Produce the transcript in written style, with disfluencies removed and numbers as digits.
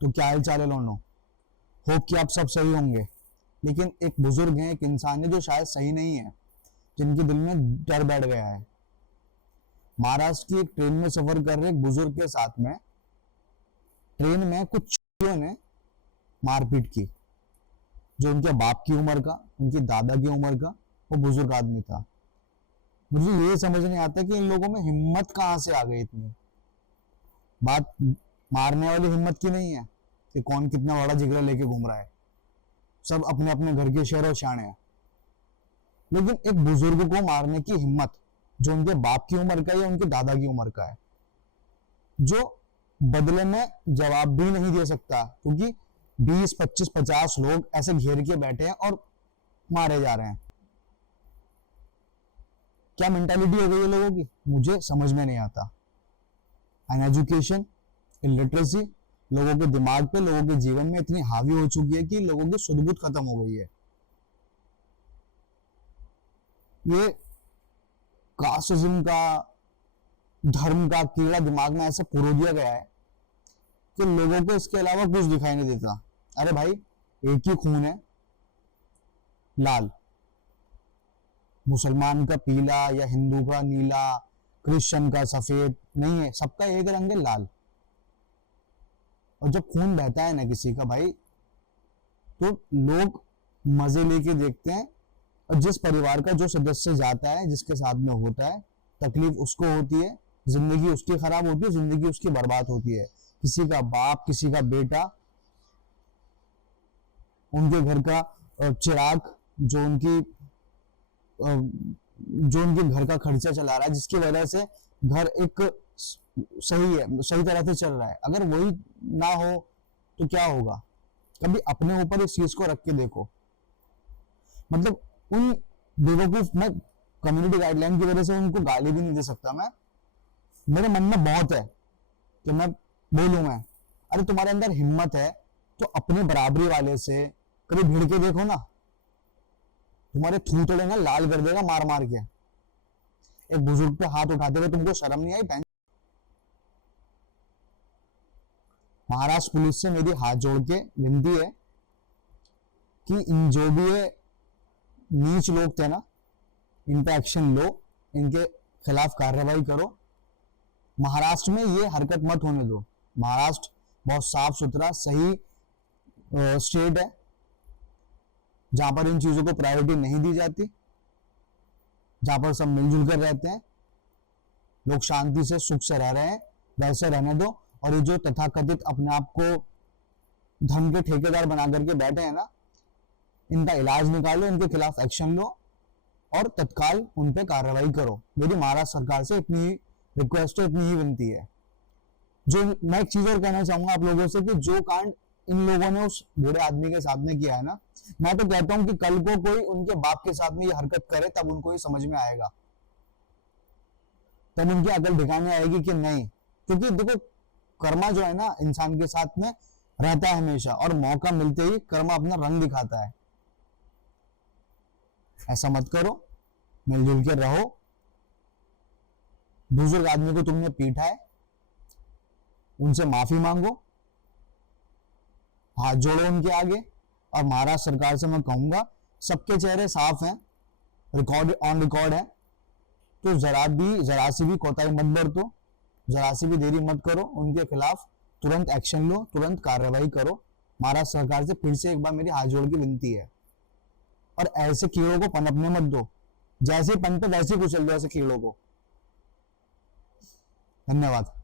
तो क्या हाल चाल है लोनो। होप कि आप सब सही होंगे। लेकिन एक बुजुर्ग है, एक इंसान है जो शायद सही नहीं है, जिनके दिल में डर बैठ गया है। महाराष्ट्र की एक ट्रेन में सफर कर रहे एक बुजुर्ग के साथ में ट्रेन में कुछ चोरों ने मारपीट की। जो उनके बाप की उम्र का, उनकी दादा की उम्र का वो बुजुर्ग आदमी था। मुझे ये समझ नहीं आता कि इन लोगों में हिम्मत कहाँ से आ गई इतनी। बात मारने वाली हिम्मत की नहीं है कि कौन कितना बड़ा जिगरा लेके घूम रहा है। सब अपने अपने घर के शेर और शान है। लेकिन एक बुजुर्ग को मारने की हिम्मत, जो उनके बाप की उम्र का या उनके दादा की उम्र का है, जो बदले में जवाब भी नहीं दे सकता, क्योंकि 20, 25, 50 लोग ऐसे घेर के बैठे हैं और मारे जा रहे हैं। क्या मेंटालिटी हो गई है लोगों की, मुझे समझ में नहीं आता। अनएजुकेशन, इलिटरेसी लोगों के दिमाग पे, लोगों के जीवन में इतनी हावी हो चुकी है कि लोगों की सुध-बुध खत्म हो गई है। ये कास्टिज्म का, धर्म का कीड़ा दिमाग में ऐसे पुरो दिया गया है कि लोगों को इसके अलावा कुछ दिखाई नहीं देता। अरे भाई, एक ही खून है, लाल। मुसलमान का पीला या हिंदू का नीला, क्रिश्चियन का सफेद नहीं है, सबका एक रंग है, लाल। और जब खून बहता है ना किसी का भाई, तो लोग मजे लेके देखते हैं। और जिस परिवार का जो सदस्य जाता है, जिसके साथ में होता है, तकलीफ उसको होती है, जिंदगी उसकी खराब होती है, जिंदगी उसकी बर्बाद होती है। किसी का बाप, किसी का बेटा, उनके घर का चिराग, जो उनके घर का खर्चा चला रहा है, जिसकी वजह से घर एक सही है, सही तरह से चल रहा है, अगर वही ना हो तो क्या होगा। कभी अपने ऊपर इस चीज को रख के देखो। मतलब उन बेवकूफ, मैं कम्युनिटी गाइडलाइन की वजह से उनको गाली भी नहीं दे सकता। मैं, मेरे मन में बहुत है कि मैं बोलूं। मैं, अरे तुम्हारे अंदर हिम्मत है तो अपने बराबरी वाले से कभी भिड़ के देखो ना। तुम्हारे थूथड़े ना लाल कर देगा मार मार के। एक बुजुर्ग पे हाथ उठाते हुए तुमको शर्म नहीं आई? महाराष्ट्र पुलिस से मेरी हाथ जोड़ के विनती है कि इन जो भी ये नीच लोग थे ना, इन पे एक्शन लो, इनके खिलाफ कार्रवाई करो। महाराष्ट्र में ये हरकत मत होने दो। महाराष्ट्र बहुत साफ सुथरा सही स्टेट है, जहां पर इन चीजों को प्रायोरिटी नहीं दी जाती, जहां पर सब मिलजुल कर रहते हैं, लोग शांति से सुख से रह रहे हैं, वैसे रहने दो। और ये जो तथाकथित अपने आप को धन के ठेकेदार बना करके बैठे हैं ना, इनका इलाज निकालो, इनके खिलाफ एक्शन लो और तत्काल उन पे कार्रवाई करो। मेरी महाराष्ट्र सरकार से इतनी रिक्वेस्ट है, इतनी ही विनती है। जो मैं एक चीज और कहना चाहूंगा आप लोगों से कि जो कांड इन लोगों ने उस बूढ़े आदमी के साथ में किया है ना, मैं तो कहता हूं कि कल को कोई उनके बाप के साथ में ये हरकत करे, तब उनको ये समझ में आएगा, तब उनकी अकल ठिकाने आएगी कि नहीं। क्योंकि देखो, कर्मा जो है ना इंसान के साथ में रहता है हमेशा, और मौका मिलते ही कर्मा अपना रंग दिखाता है। ऐसा मत करो, मिलजुल के रहो। बुजुर्ग आदमी को तुमने पीटा है, उनसे माफी मांगो, हाथ जोड़ो उनके आगे। और महाराष्ट्र सरकार से मैं कहूंगा, सबके चेहरे साफ हैं, रिकॉर्ड ऑन रिकॉर्ड है, तो जरा सी भी कोताही मत बरतो, जरा सी भी देरी मत करो। उनके खिलाफ तुरंत एक्शन लो, तुरंत कार्रवाई करो। महाराष्ट्र सरकार से फिर से एक बार मेरी हाथ जोड़ की विनती है। और ऐसे कीड़ों को पनपने मत दो, जैसे पनपे वैसे कुचल दो ऐसे कीड़ों को। धन्यवाद।